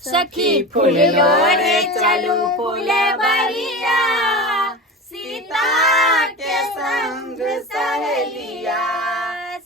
सखी फूल रे चलू फुलवरिया, सीता के संग सहेलिया।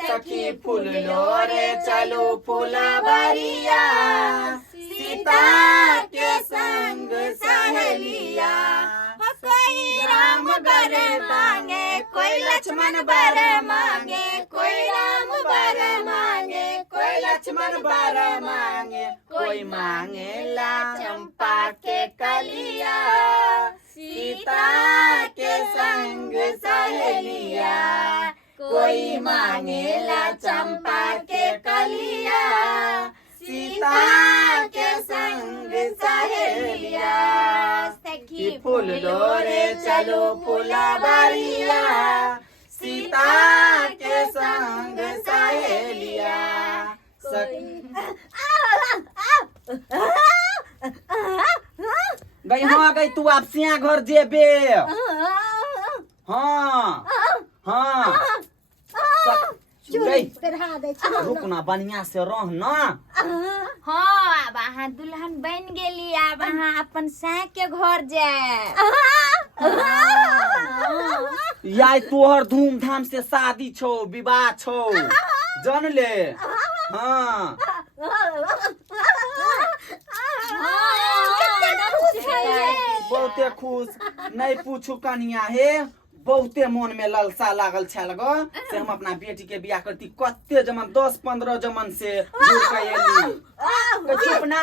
सखी फूल रे चलू फुलवरिया, सीता के संग सहेलिया। कोई राम बर मांगे, कोई लक्ष्मण बर मांगे, कोई राम बर मांगे, कोई लक्ष्मण बर मांगे, कोई मांगे ला चंपा के कलिया, सीता के संग सहेलिया। कोई मांगे ला चंपा के कलिया, सीता के संग सहेलिया। सखी फूल रे चलो फुलवरिया, सीता के संग सहेलिया। गई हाँ गई तू आप सिया घर जेबे। हाँ हाँ रुक ना बढ़िया से रह ना। हाँ अब अहाँ दुल्हन बन गेली, अब अहाँ अपन साय के घर जाए। यार तोहर धूमधाम से शादी छो, विवाह छो, जान ले। हाँ बहुते खुश, नहीं पूछू कनिया हे, बहुते मन में ललसा लागल छल गो से हम अपना बेटी के बियाह करती। कते जमन 10-15 जमन से जुड़ के एली। चुप ना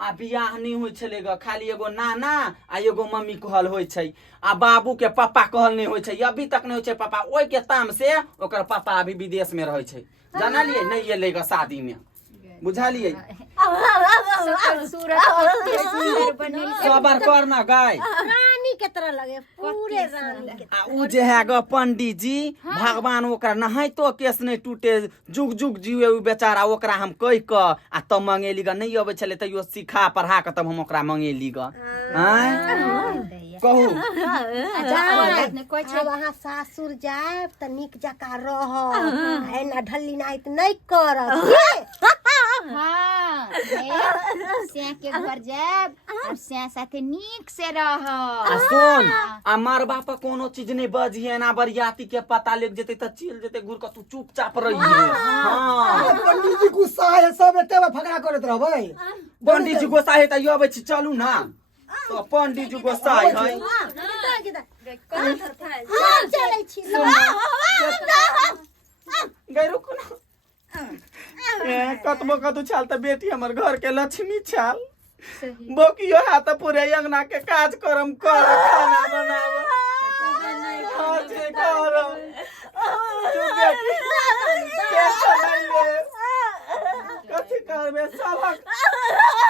आ बियाह नहीं होय छले ग, खाली एगो नाना आ एगो मम्मी कहल होय छै, आ बाबू के पापा कहल नहीं होय छै। अभी तक नहीं होय छै पापा, ओय के ताम से ओकर पापा अभी विदेश में रहै छै। जानलिए नहीं एले ग शादी में, बुझलिए। सबर कर ना गाय, रानी के तरह लगे, पूरे रानी के। आ उ जे है ग पंडित जी, भगवान ओकरा नहाइतो केस नहीं टूटे, जुग जुग जीवे उ बेचारा। ओकरा हम कह क आ तब मंगेली ग, नहीं अबै छले तैयो सिखा पढ़ा के तब हम ओकरा मंगेली ग। कहू अब अहाँ सासुर जाए त निक जका रह, है ना ढल्ली नाइत नहीं करत। हाँ स्या के घर जाब और स्या साथे नीक से रह। आ सुन, आ मार बापा कोनो चीज नहीं बजिए ना, बरियाती के पता लग जेते त चल जेते घुर के, तू चुपचाप रहिए। हां पंडित जी गुस्सा है, सब एते फगड़ा करत रहबै। पंडित जी गुस्सा है त यो आबै छी, चलू ना। तो पंडित जी गुस्सा है चलै छी। गई रुक ना, कतबो कतु छाल त बेटी हमर घर के लक्ष्मी छाल। बोकियो हाथ पूरे अंगना के काज करम, कर खाना बनाव, हर चीज करम। तू बेटी टेंशन नहीं ले, कथी करबे,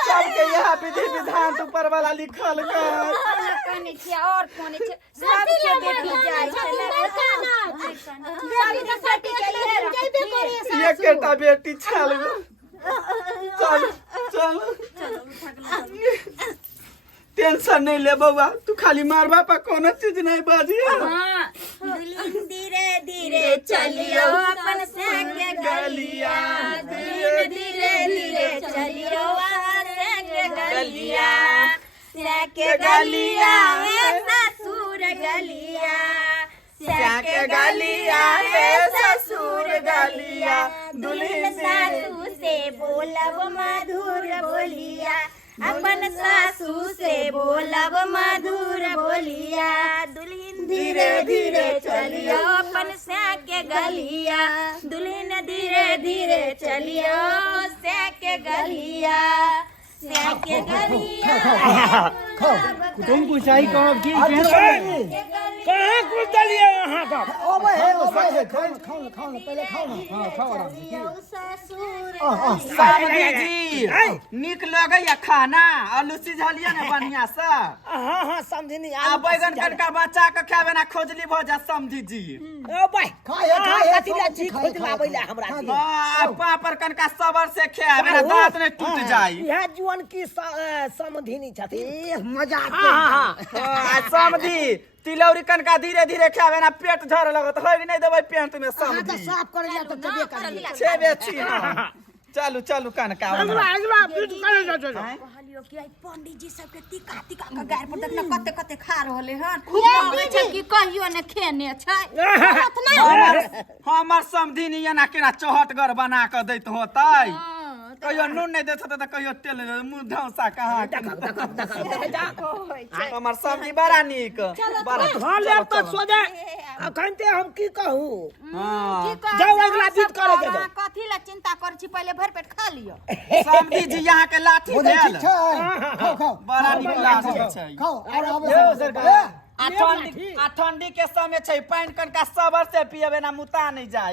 सबके यहाँ विधि विधान तू पर वाला लिखल कर। कोने छी और कोने छी, सब के बेटी जाय छै ना। बेटी तो साथी के करे, ये केटा बेटी छाल। चल चल टेंशन नहीं ले बउआ, तू खाली मार बापा कोनो चीज नहीं बाजी। हाँ दुल्हन धीरे धीरे चलियो अपन से के गलिया, धीरे धीरे धीरे चलियो से के गलिया, से के गलिया है ससुर गलिया, से के गलिया है ससुर गलिया। दुल्हन सासू से बोलब मधुर बोलिया, अपन सासू से बोलब मधुर बोलिया। दुल्हन धीरे धीरे चलियो अपन से के गलिया, दुल्हन धीरे धीरे चलियो से के गलिया, से के गलिया। तुमको चाहिए कब की कहाँ कुछ दलिया वहाँ का? ओबे है खाओ ना पहले खाओ ना। हां खाओ आराम से। समझी जी निक लगैया खाना, आलू सिझलिया ना बढ़िया से। हाँ समझी नहीं आ बैगन कटका बच्चा के खावे ना खोजली भ जा समझी जी। ओ भाई खाए कतिला जी खोज लाबैला हमरा जी। पापड़ कनका सबर से खाए, मेरा दांत नहीं टूट जाई। यह जीवन की समधिनी छथि। मजाक हाँ समझी तिलौरी कनका धीरे धीरे खावे ना, पेट झड़ लगत है नहीं देबै पेट में। समझी साफ कर लिया तो तबे कर लिया। छेबे छी। चलू चलू कनका अगला अगला बीच करे जा चलो कहलियो कि आई पंडित जी सबके टिका टिका के गार पर देखना कते कते खा रहले हन कहै छै कि कहियो ने खेने छै हमर समधी नहीं ना केना चहटगर बना के दैत होतै कहियो नून नहीं देत होतै त कहियो तेल मुंह धौसा कहाँ हमर समधी बड़ा नीक बड़ा हाले तो सोजे अखनते हम की कहूं हां जाओ अगला बीच करे जा कथि ला चिंता कर छी पहले भर पेट खा लियो समधी जी यहाँ के लाठी ठीक देल छै खाओ खाओ बड़ा नीक लाठी छै खाओ और आबे आ ठंडी के समय छै पानी कनका सबर से पियबे ना मुता नहीं जाए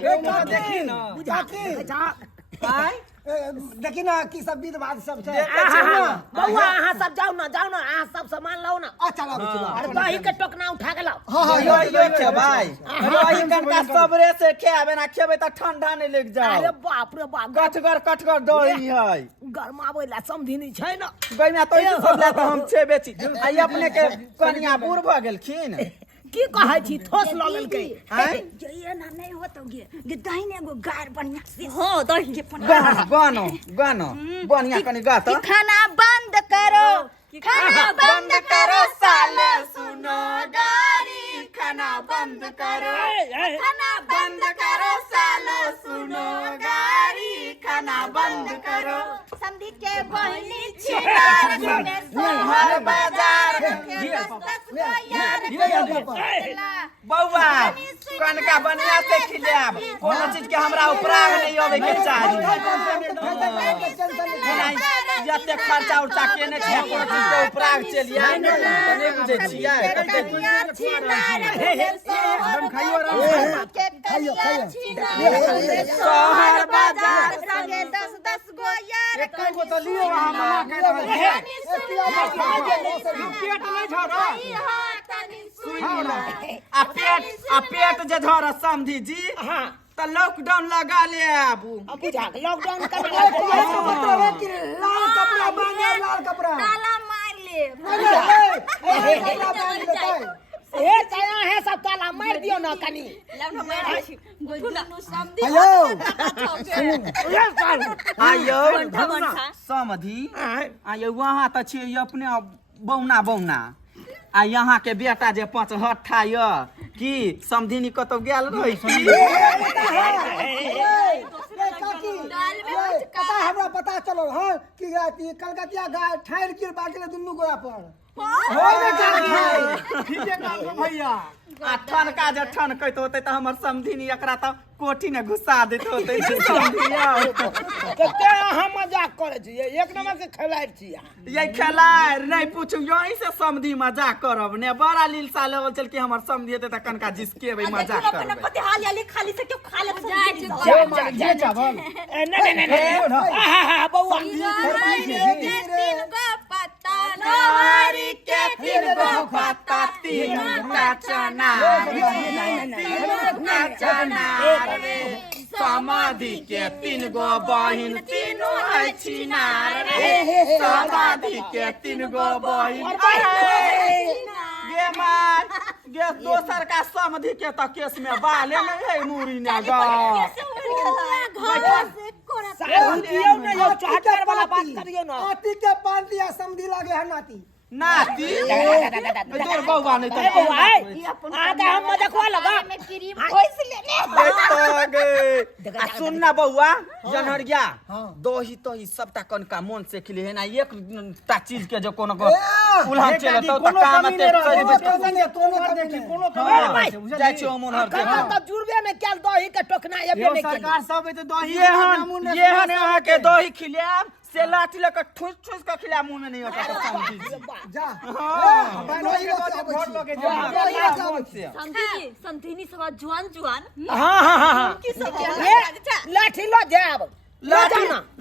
देखी न देखी ना की सब विध बात सब छै बउआ अहाँ सब जाओ ना अहाँ सब सामान लाओ ना चला अरे दही के टोकना उठा के लाओ हां यो के भाई वही कनका सबरे से खेबे ना खेबे त ठंडा नहीं लग जाए अरे बाप रे बाप कटगर दही है गरमावे ला समधिनी छै ना गइना तो सब ला त हम छे बेची आई अपने के कनिया बूढ़ भ गेलखिन की कहै छी ठोस ल लेलकै हैं जइए ना नहीं होत गे दही ने एगो गार बढ़िया से हो दही के गानो बढ़िया कनी गा त खाना बंद करो खाना बंद करो साले सुनो गारी खाना बंद करो खाना बंद करो सालो सुनो गारी खाना बंद करो समधी के बहनी छिनार सुने सोहर बाजार बउआ कनका बढ़िया से खिलाब कोनो चीज के हमरा उपराग नहीं होवे के चाही जते खर्चा उर्चा केने छै कोनो चीज के उपराग चलिया नहीं बुझे छियै सोहर बाजार संगे 10 गो यार को तो लियो हम मना कर रहल पेट नहीं झरा आ पेट जे झरा समधी जी हां त लॉकडाउन लगा ले आबू बुझा लॉकडाउन कर लाल कपड़ा बांधे लाल कपड़ा ताला मार ले कपड़ा बांध देतै हे तया है सब ताला मार दियो ना कनी आयो समधी आयो वहां त छियै अपने बौना आ यहाँ के बेटा जे 5 हट्ठा य की समधिनी कतौ गेल रही पता हमरा पता चलो हां कि कलकतिया गाय ठाड़ गिर बाटले दुन्नु गोरा पर ठीके कहलौ भैया आ ठनका जे ठनकैत होतै त हमर समधिनी एकरा त कोठी ने घुसा दैत होतै समधिया कते अहाँ मजाक करे छी एक नंबर के खिलाड़ी छी ये खेलाड़ नहीं पूछू यहीं से समधी मजाक करब ने बड़ा लीलसा लेवल चल के हमर समधी हेतै त कनका जिसकेबै मजाक करब कते हाल याली खाली से क्यों खा ले जे चावल नहीं बउआ तीन गो पत्ता लोहारी के तीन गो पत्ता तीन का चना समाधि के 3 गो बहिन तीनों है छिनार रे समाधि के 3 गो बहिन गे मार गे दोसर का समधि के त केस में बाले नहीं है मुरी ने गा दियो ना यो चाहतर वाला बात करियो ना नाती के पान दिया समधी लागे है नाती नाती तोर बउवा नहीं त बउआ आगे हम मजाकवा लगा में क्रीम खोइस लेने आ सुन ना बउआ जनहरिया दही तही सबटा कनका मन से खिले है ना एक ता चीज के जो कोनो उल्हान चले तो काम ते कोनो जाय छी ओमन हर के तब जुड़बे में क्या दही के टोकना ये में सरकार सब तो दही ये हन यहाँ के दही खिलाब से लाठी लेकर ठुस ठुस के खिला मुंह में नहीं होता तो समझी जा समधिनी सब जुआन हां लाठी लो जाब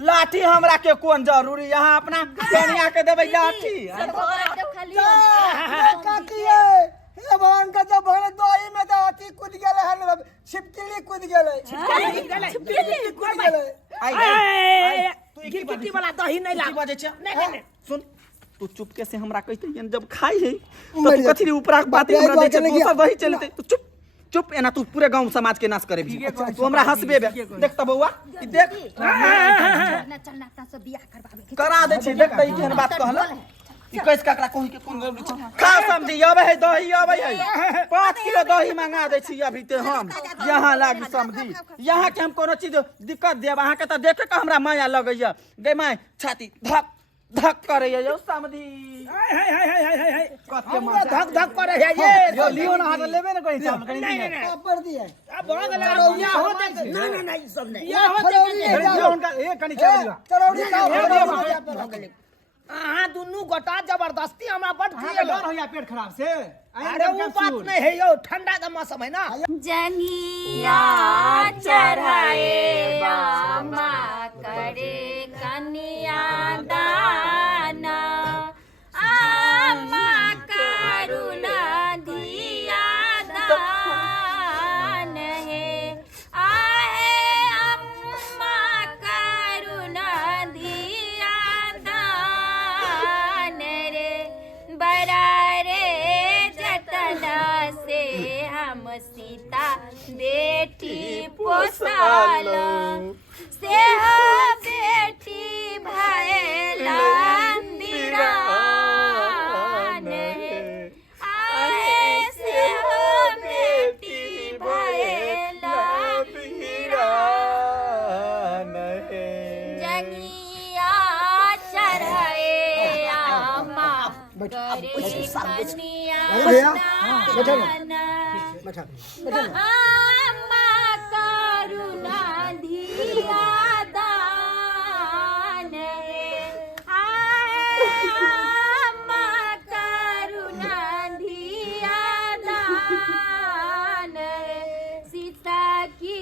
लाठी हमरा के कोन जरूरी यहाँ अपना कन्या के देबै लाठी काकिए हे भगवान का जब भले दही में तो अति कूद गेले हन छिपकली कूद गेले कूद गेले गिरगिटी वाला दही नहीं ला बजे छे नहीं सुन तू चुपके से हमरा कहते जब खाई है तो तू कथि ऊपर बात हमरा दे छे दूसरा दही चलते तू चुप चुप एना तू पूरे गांव समाज के नाश करे भी तू हमरा हंसबे बे देख त बउआ ई देख चलना चलना ता से बियाह करवावे के करा दे छी देख त ई केहन बात कहला ई कैस काकरा कोही के कोन गल छ खा समझी आवे है दही आवे है 5 किलो दही मंगा दे छी अभी ते हम यहां लागी समझी यहां के हम कोनो चीज दिक्कत देब अहां के त देखे के हमरा माया लगैया गे माय छाती धक धक करे यो समझी हाय कते हमरा धक धक करे है ये यो लियो ना हाथ लेबे ना कोई चावल कहीं नहीं ऊपर दिए अब हो गला या होते नहीं ई सब नहीं या चरौड़ी उनका एक कनी चल चरौड़ी का अहाँ दुनू गोटा जबरदस्ती हमरा बड डर होया पेट खराब से अरे वो बात नहीं है यो ठंडा का मौसम है ना जंगिया चढ़ाए बामा करे कन्या दाना आमा करुणा दिया दान है आहे अम्मा करुणा दिया दान रे बड़ा रे जतना से हम सीता बेटी पोसाल से हो बेटी भैला बिरान आए से हो बेटी भैला बिरान जंगिया चढ़ाए आमा करे कन्या आमा करुणा दिया दान आए आमा करुणा दिया दान सीता की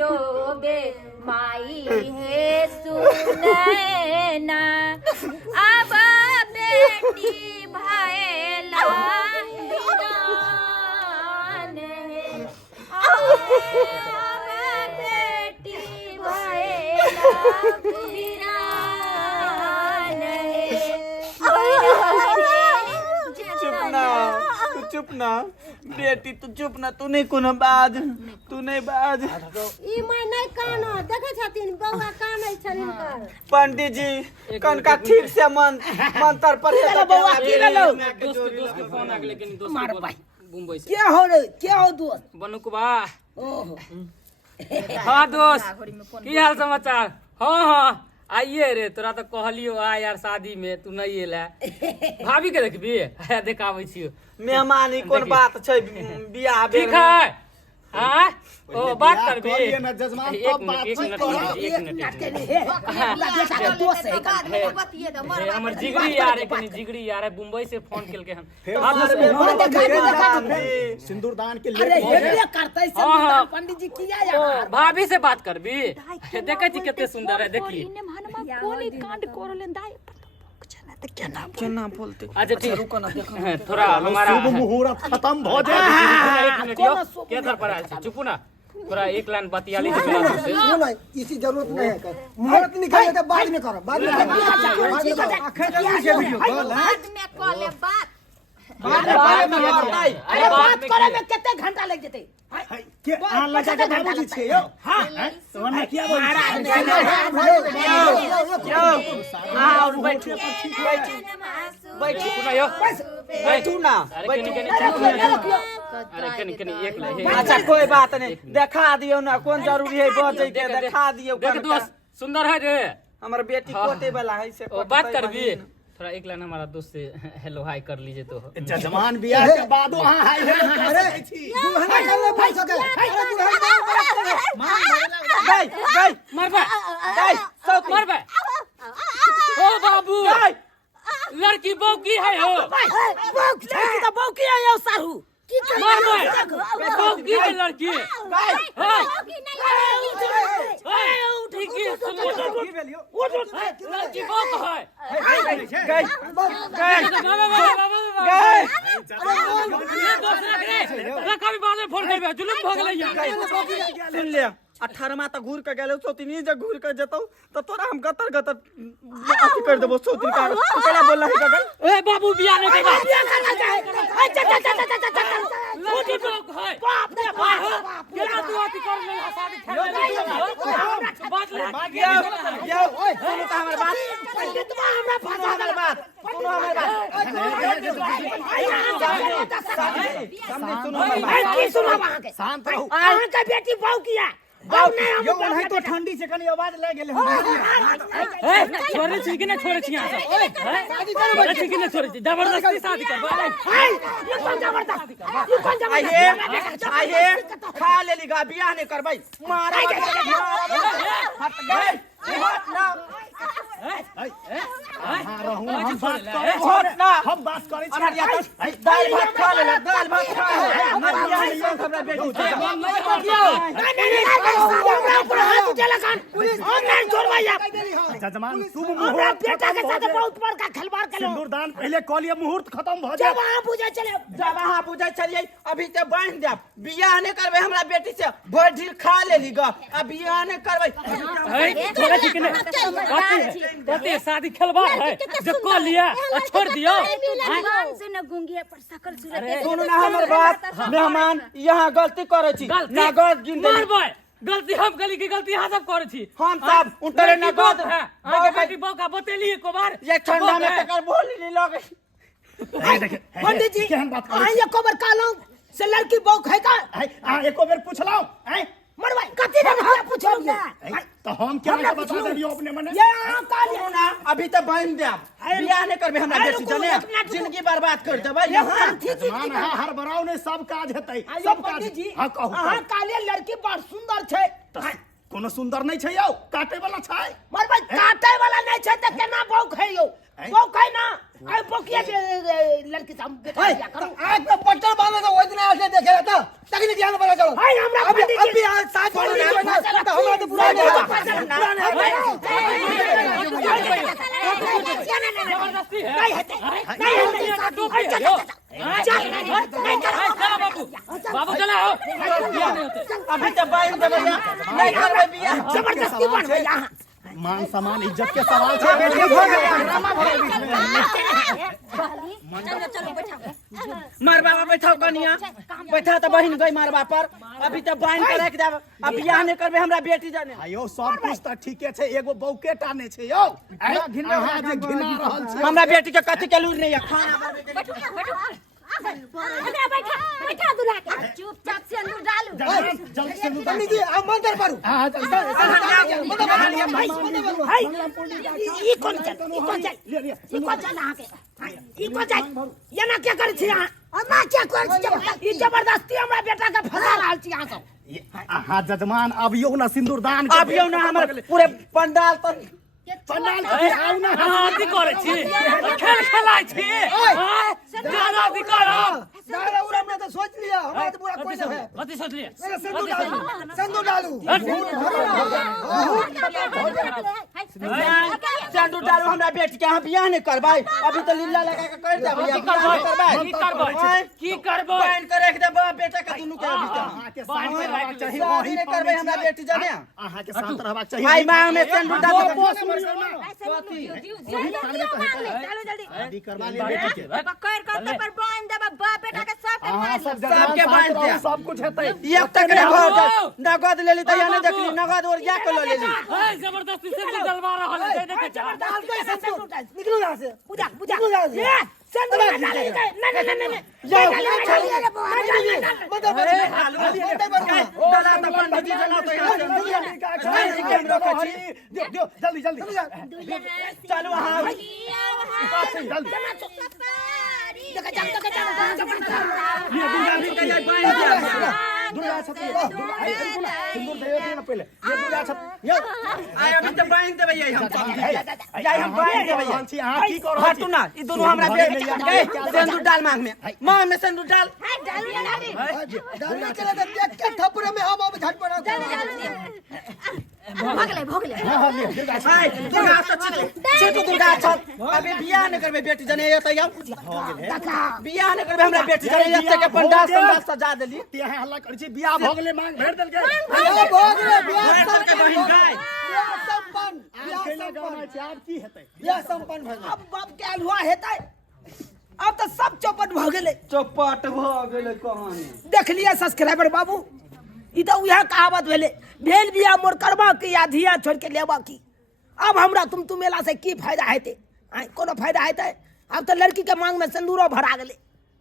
रोबे माई है सुनैना अब बेटी भैला बिरान है अब बेटी भैला बिरान है चुप ना बेटी तू चुप ना तू नहीं कोनो बाज तू नहीं बाज ई मैं नहीं कानो देखे छथिन बौआ कानै छथिन कर पंडित जी कनका ठीक से मंत्र पढ़े तो बौआ की लेलो दोस्त के फोन आ गेलै कनी दोस्त मार भाई मुंबई से क्या हो रे क्या हो दोस्त बनुकबा ओहो हाँ दोस्त की हाल समाचार हाँ हाँ आइए रे तोरा तो कहलियो आ यार शादी में तू नहीं एला भाभी के देखबी देखाबै छियो मेहमान ही कोन बात छै बियाह ठीक है हाँ ओ बात करबी ना जजमान एक कब बात मिनट हमर जिगरी यार है कनी जिगरी यार है मुंबई से फोन केलके हम सिंदूरदान के अरे ये करतै सब हाँ। पंडित जी किया ओ यार भाभी से बात करबी देखे छी कते सुंदर है देखी केना बोलते अच्छा ठीक थोड़ा हमारा मुहूर्त खत्म हो एक मिनट यो के घर पर आयल छी चुपू ना थोड़ा एक लाइन बतियाली से बोला से नहीं इसी जरूरत नहीं है मुहूर्त निकाले तो बाद में करो बाद में अरे बात करे में कितने घंटा लग जते के आन लगा के बाबूजी छे यो हां तोने क्या बोल बैठू ना यो बैठू ना अरे कनी एक ले अच्छा कोई बात नहीं देखा दियो ना कौन जरूरी है बजे के देखा दियो देख दोस्त सुंदर है रे हमर बेटी कोटे वाला है से ओ बात करबी थोड़ा एक लाइन हमारा दोस्त से हेलो हाय कर लीजिए तो जजमान बियाह के बाद वहां हाय हेलो अरे दुल्हन कर ले भाई सके अरे गई गई मरबे गई सब मरबे ओ बाबू लड़की बहू की है हो बहू की है यो साहू मरबे बहू की है लड़की लड़की बहू है गई कभी बाद में फोन करबे जुलूम भ गेलै सुन ले 18 तक घूर के गेलो सोतिनी जे घूर के जतौ तो तोरा हम गतर गतर अथी कर देबो सोतिन का तू केला बोल रही गगन ए बाबू बियाह नहीं करबा बियाह करना चाहे बेटी बहू है बाप रे बाप केना तू अति कर ले शादी खेल बात ले यो सुनो त हमर बात सुनो हमर बात सुनो हमर बात की सुनो वहां के शांत रहो अहां का बेटी बहू किया बहू नहीं हम नहीं तो ठंडी से कनी आवाज ले गेले छोड़े छी कि ना छोड़े छी यहां से शादी करो छी कि ना छोड़े छी जबरदस्ती शादी कर ये कौन जबरदस्ती ये कौन जबरदस्ती आइए खा लेली गा बियाह नहीं करबै मारा हट गए हट ना हम बात करे छी दाल भात खा ले दाल भात खा ना बियाह नहीं कर हमरा बेटी जजमान तुम मुहूर्त बेटा के साथ बहुत बड़का खिलवाड़ कर सिंदूरदान पहले कह लिया मुहूर्त खत्म हो जाए वहां पूजा चले जब वहां पूजा चलिए अभी ते बांध देब बियाह नहीं करबै हमरा बेटी से भर ढील खा लेली ग अब बियाह नहीं करबै छोड़े छी कि नहीं कते शादी खेलवा है जो को लिया छोड़ दियो से न गुंगिया पर सकल सूरत सुनो ना हमर बात मेहमान यहाँ गलती करे छी नगद गिन दे मारबै गलती हम गली की गलती यहाँ सब करे छी हम सब उनतरे नगद है आगे बेटी बहू का बतेली को बार ये ठंडा में तकर बोल नहीं लगे पंडित जी केहन बात करे ये कोबर कालो से लड़की बहू है का आ एको बेर पूछलाओ हैं मरवाई कति दिन हम पूछलिए तो हम क्या बता देलियो अपने मने ये काल ना अभी तो बांध देब बियाह नहीं करबे हमरा बेटी जने जिंदगी बर्बाद कर देबै यहाँ जजमान हर बराव ने सब काज हेतै सब काज हां कहू हां काले लड़की बड़ सुंदर छै कोनो सुंदर नहीं छै यौ काटे वाला छै मरवाई काटे वाला नहीं छै त केना बहू है यौ बहू है ना आई पोकिया लड़की से हम बिया करू आज तो पट्टर बांधे तो ओइतना ऐसे देखे त तकनी ध्यान बता चलो हाय हमरा अभी आज साथ बोल रहे हैं तो हमरा तो पूरा जबरदस्ती है नहीं हेतै बाबू बाबू चला अभी तो बांध देबै नहीं करबै बियाह जबरदस्ती बनबै यहाँ मान सम्मान इज्जत के सवाल छै बेटी हो गया ड्रामा हो चलो बैठा मारबा बैठाओ कनिया बैठा तो बहिन गई मारबा पर अभी तो बांध के रख देब अब बियाह नहीं करबे हमरा बेटी जाने आयो सब कुछ त ठीके छै एगो बौके टाने छै यौ अहाँ जे घिना रहल छै हमरा बेटी के कथि के लूर नहीं है खाना बैठा दूल्हा के चुपचाप से अंदर डालू जल्दी से पंडित जी अब मंत्र पढ़ू हां ई कौन चल यहाँ के ई कौन चल ये ना क्या करे छी यहाँ अम्मा क्या करे छी ई जबरदस्ती हमरा बेटा के फंसा रहल छी यहाँ सब हां जजमान अबियो ना सिंदूरदान के अबियो ना हमर पूरे पंडाल पर पंडाल के आउ ना अथी करे छी खेल खेलाइ छी ज्यादा अथी करो दादा उरा में तो सोच लिया हमरा तो पूरा कोई नहीं है कथी सोच लिए संदूर डालू चंदू डालू हमरा बेटी के हम बियाह नहीं करबै अभी तो लीला लगा के कर देबै की करबै बांध के रख देब बेटा के दुनू के अभी अहाँ के साथ रहबाक चाहिए वही करबै हमरा बेटी जाने अहाँ के साथ रहबाक चाहिए आई मांग में चंदू डालू शादी करवा ले बेटी के कर करते पर बांध देबा बाप बेटा के सब अहाँ सब सबके बांध दे सब कुछ हेतै एक तक रे हो नगद लेली त या नहीं देखली नगद और या के लेली जबरदस्ती से डलवा रहल है देखे जा निकलो यहां से पूजा निकलो यहां से संदूर डाली नहीं जाओ मंत्र पढ़ू डाला त पंडित जी डाला तो जल्दी जल्दी चलो हां सिंदूर दे देना पहले ये पूजा सब ये आय अभी तो बांध देबै हम जाय हम बांध देबै हां की करो हटू ना ई दोनों हमरा सिंदूर डाल मांग में सिंदूर डाल डालने चले तो देख के थपड़े में हम अब झट पड़ा भोगले हां ले हाय दुर्गा तो छोटू दुर्गा छत अभी बियाह नहीं करबे बेटी जने ये तैयार बियाह नहीं करबे हमरा बेटी जने ये के पंडाल सजा देली ते हल्ला कर छी बियाह भ गेले मांग भेट देल के भोग रे बियाह भेट के बहिन गाय बियाह संपन्न केला गाना छै आब की हेतै बियाह संपन्न भ अब बाप के अलुआ हेतै अब तो सब चौपट भ गेले। चौपट भ गेलै कहानी। देख लिया सब्सक्राइबर बाबू, ई तो उहे कहावत भेले, भेल बिया मोर करबा की या धिया छोड़ के लेबा की। अब हमरा तुम मेला से की फायदा हेते? कोनो फायदा हेते? अब तो लड़की के मांग में सिंदूरो भरा गेले।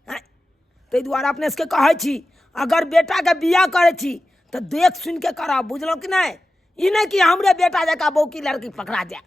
ताहि दुआरे अपने सबके कहै छी, अगर बेटा के बियाह करे छी तो देख सुन के करा, बुझलो कि नहीं? ई नहीं कि हमरे बेटा जका बौकी लड़की पकड़ा जाए।